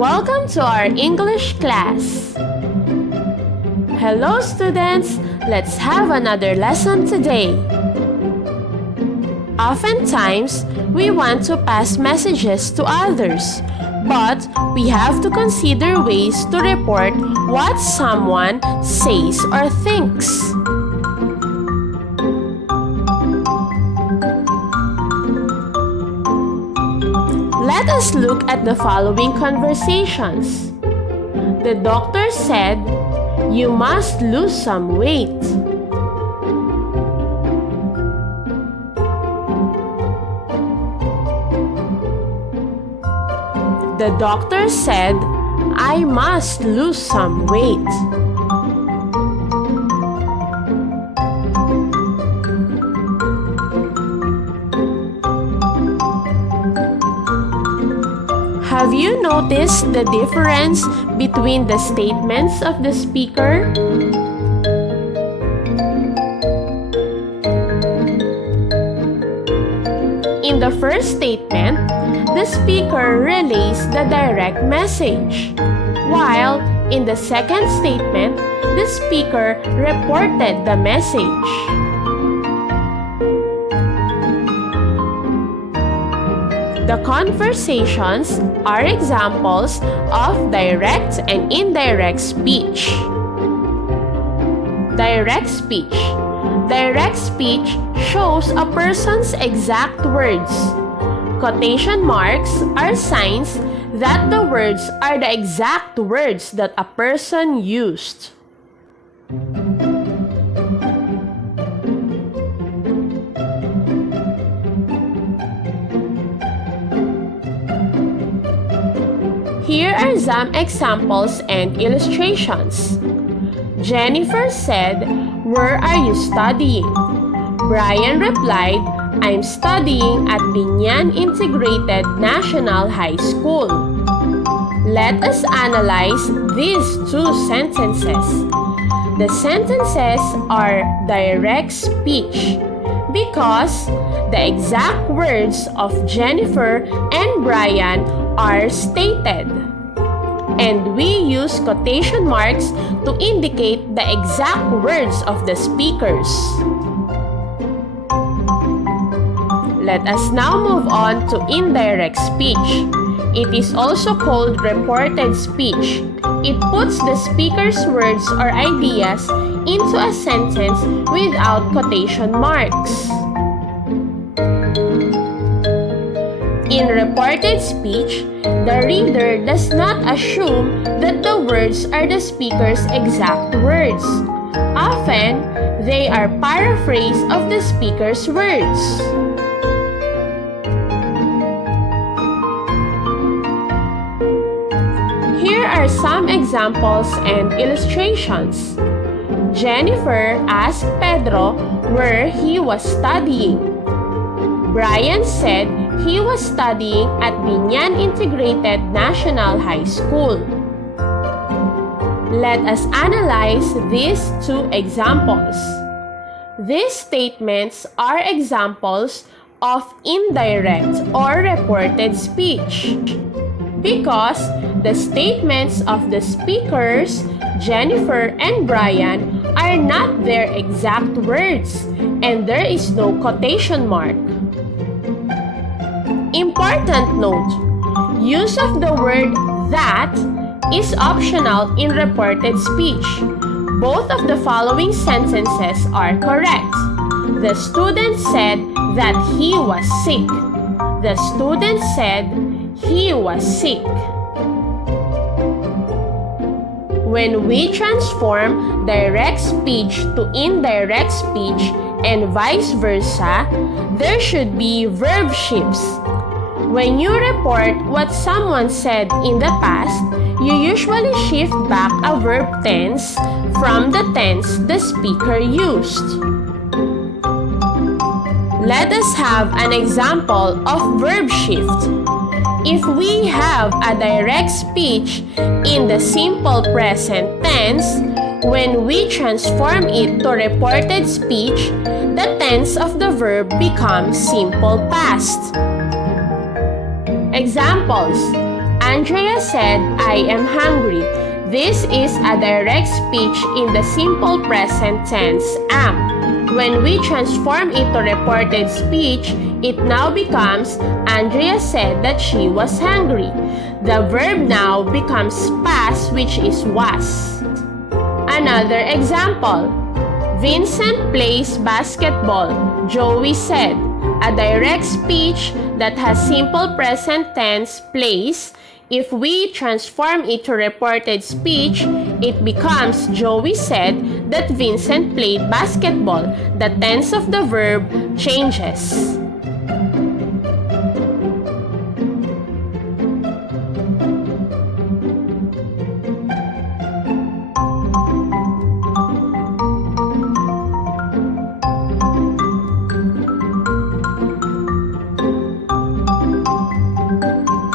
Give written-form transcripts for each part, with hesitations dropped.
Welcome to our English class. Hello students, let's have another lesson today. Oftentimes, we want to pass messages to others, but we have to consider ways to report what someone says or thinks. Let us look at the following conversations. The doctor said, "You must lose some weight." The doctor said, "I must lose some weight." Have you noticed the difference between the statements of the speaker? In the first statement, the speaker relays the direct message, while in the second statement, the speaker reported the message. The conversations are examples of direct and indirect speech. Direct speech. Direct speech shows a person's exact words. Quotation marks are signs that the words are the exact words that a person used. Here are some examples and illustrations. Jennifer said, "Where are you studying?" Brian replied, "I'm studying at Binyan Integrated National High School." Let us analyze these two sentences. The sentences are direct speech because the exact words of Jennifer and Brian are stated. And we use quotation marks to indicate the exact words of the speakers. Let us now move on to indirect speech. It is also called reported speech. It puts the speaker's words or ideas into a sentence without quotation marks. In reported speech, the reader does not assume that the words are the speaker's exact words. Often, they are paraphrase of the speaker's words. Here are some examples and illustrations. Jennifer asked Pedro where he was studying. Brian said he was studying at Binyan Integrated National High School. Let us analyze these two examples. These statements are examples of indirect or reported speech because the statements of the speakers, Jennifer and Brian, are not their exact words and there is no quotation mark. Important note, use of the word "that" is optional in reported speech. Both of the following sentences are correct. The student said that he was sick. The student said he was sick. When we transform direct speech to indirect speech and vice versa, there should be verb shifts. When you report what someone said in the past, you usually shift back a verb tense from the tense the speaker used. Let us have an example of verb shift. If we have a direct speech in the simple present tense, when we transform it to reported speech, the tense of the verb becomes simple past. Examples: Andrea said, I am hungry. This is a direct speech in the simple present tense, am. When we transform it to reported speech, it now becomes, Andrea said that she was hungry. The verb now becomes past, which is was. Another example. Vincent plays basketball. Joey said, a direct speech that has simple present tense, plays. If we transform it to reported speech, it becomes Joey said that Vincent played basketball. The tense of the verb changes.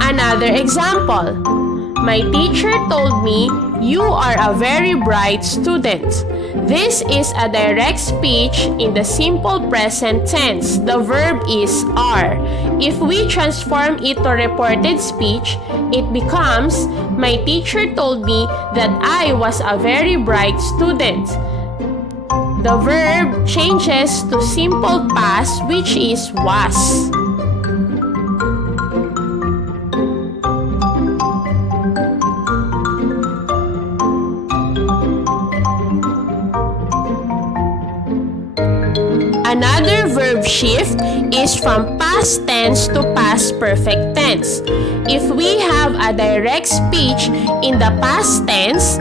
Another example. My teacher told me, you are a very bright student. This is a direct speech in the simple present tense. The verb is are. If we transform it to reported speech, it becomes, my teacher told me that I was a very bright student. The verb changes to simple past, which is was. Another verb shift is from past tense to past perfect tense. If we have a direct speech in the past tense,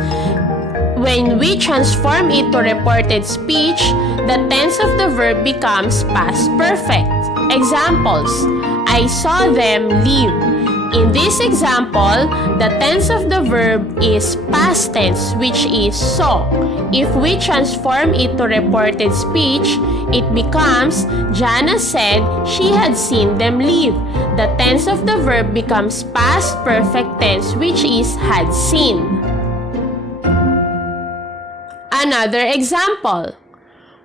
when we transform it to reported speech, the tense of the verb becomes past perfect. Examples: I saw them leave. In this example, the tense of the verb is past tense, which is saw. If we transform it to reported speech, it becomes, Jana said she had seen them leave. The tense of the verb becomes past perfect tense, which is had seen. Another example.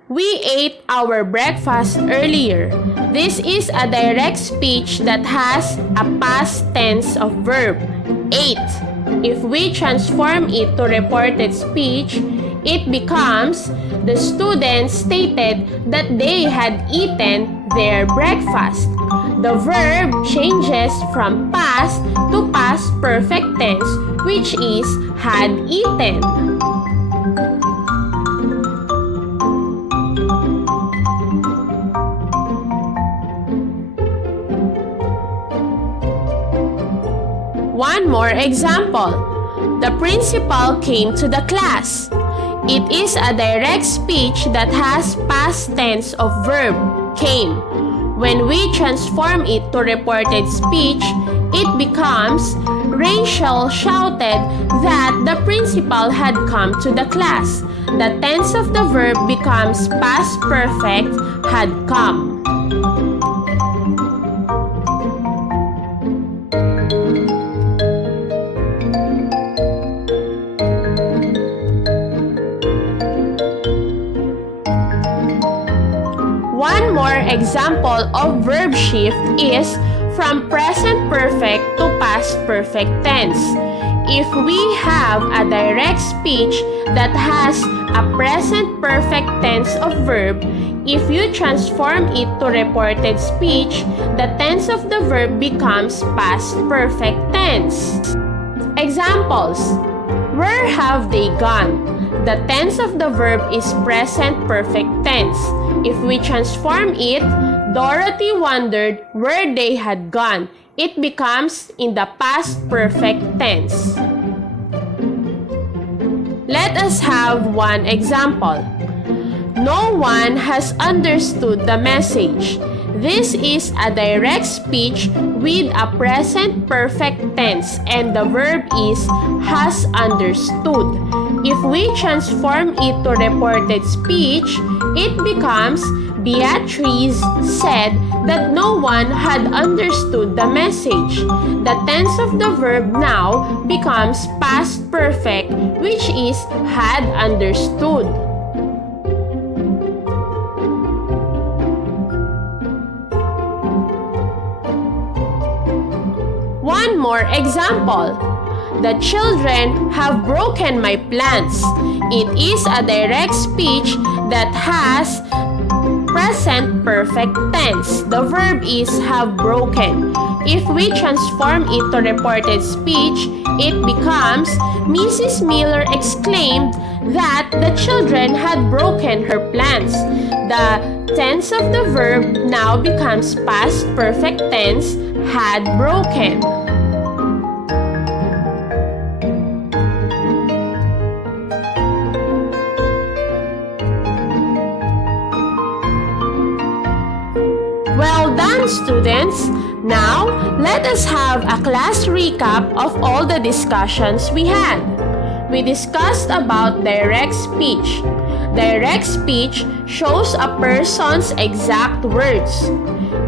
We ate our breakfast earlier. This is a direct speech that has a past tense of verb, ate. If we transform it to reported speech, it becomes, the students stated that they had eaten their breakfast. The verb changes from past to past perfect tense, which is had eaten. One more example. The principal came to the class. It is a direct speech that has past tense of verb, came. When we transform it to reported speech, it becomes, Rachel shouted that the principal had come to the class. The tense of the verb becomes past perfect, had come. One more example of verb shift is from present perfect to past perfect tense. If we have a direct speech that has a present perfect tense of verb, if you transform it to reported speech, the tense of the verb becomes past perfect tense. Examples: where have they gone? The tense of the verb is present perfect tense. If we transform it, Dorothy wondered where they had gone. It becomes in the past perfect tense. Let us have one example. No one has understood the message. This is a direct speech with a present perfect tense and the verb is has understood. If we transform it to reported speech, it becomes, Beatrice said that no one had understood the message. The tense of the verb now becomes past perfect, which is had understood. One more example. The children have broken my plans. It is a direct speech that has present perfect tense. The verb is have broken. If we transform it to reported speech, it becomes, Mrs. Miller exclaimed that the children had broken her plans. The tense of the verb now becomes past perfect tense, had broken. Well done, students! Now, let us have a class recap of all the discussions we had. We discussed about direct speech. Direct speech shows a person's exact words.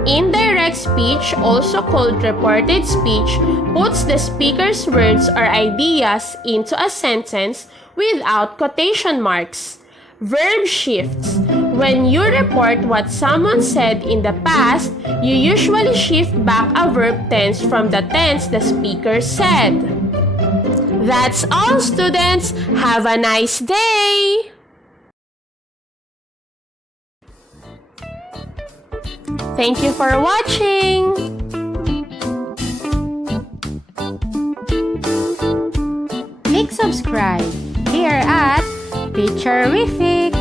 Indirect speech, also called reported speech, puts the speaker's words or ideas into a sentence without quotation marks. Verb shifts. When you report what someone said in the past, you usually shift back a verb tense from the tense the speaker said. That's all, students. Have a nice day! Thank you for watching! Click subscribe here at Teacherrific.